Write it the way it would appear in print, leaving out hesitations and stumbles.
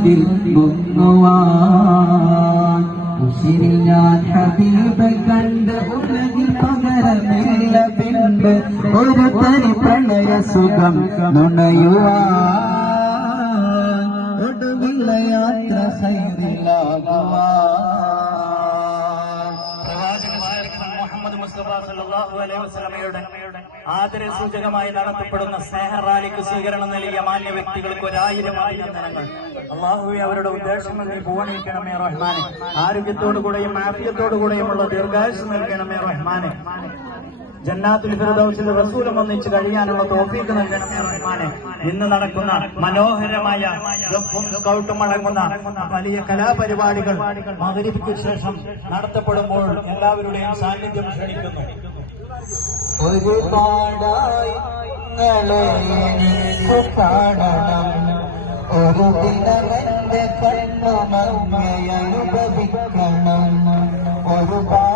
അതിൽ മുങ്ങുവാൻ ഉശിരിൽ ഞാൻ ഹബീബെ കണ്ട് ഉലകിൽ പകരമില്ല പിൻപ് ഒരു തരി പ്രണയ സുഖം നുണയുവാൻ ഒടുവില്ല യാത്ര ഹൈറിലാകുവാൻ. ആദരസൂചകമായി നടത്തപ്പെടുന്ന സ്നേഹ റാലിക്ക് സ്വീകരണം നൽകിയ മാന്യ വ്യക്തികൾക്ക് 1000 അഭിനന്ദനങ്ങൾ. അള്ളാഹുവെ അവരുടെ ഉദ്ദേശങ്ങൾ നീ പൂർണ്ണീകരിക്കണമേ റഹ്മാനെ. ആരോഗ്യത്തോടുകൂടെയും ആഫിയത്തോടുകൂടെയുമുള്ള ദീർഘായുസ് നൽകണമേ റഹ്മാനെ. ജന്നാത്തുൽ ഫിർദൗസിൽ റസൂലും ഒന്നിച്ച് കഴിയാനുള്ള തൗഫീഖ് നൽകണമേ റഹ്മാനെ. ഇന്ന് നടക്കുന്ന മനോഹരമായ ദഫും സ്കൗട്ടും അടങ്ങുന്ന വലിയ കലാപരിപാടികൾ മഗ്‌രിബിക്ക് ശേഷം നടത്തപ്പെടുമ്പോൾ എല്ലാവരുടെയും സാന്നിധ്യം ക്ഷണിക്കുന്നു. ഒരുപാടായി കാണണം, ഒരു ദിനമെന്റെ കണ്ണുമങ്ങയെ അനുഭവിക്കണം. ഒരുപാട്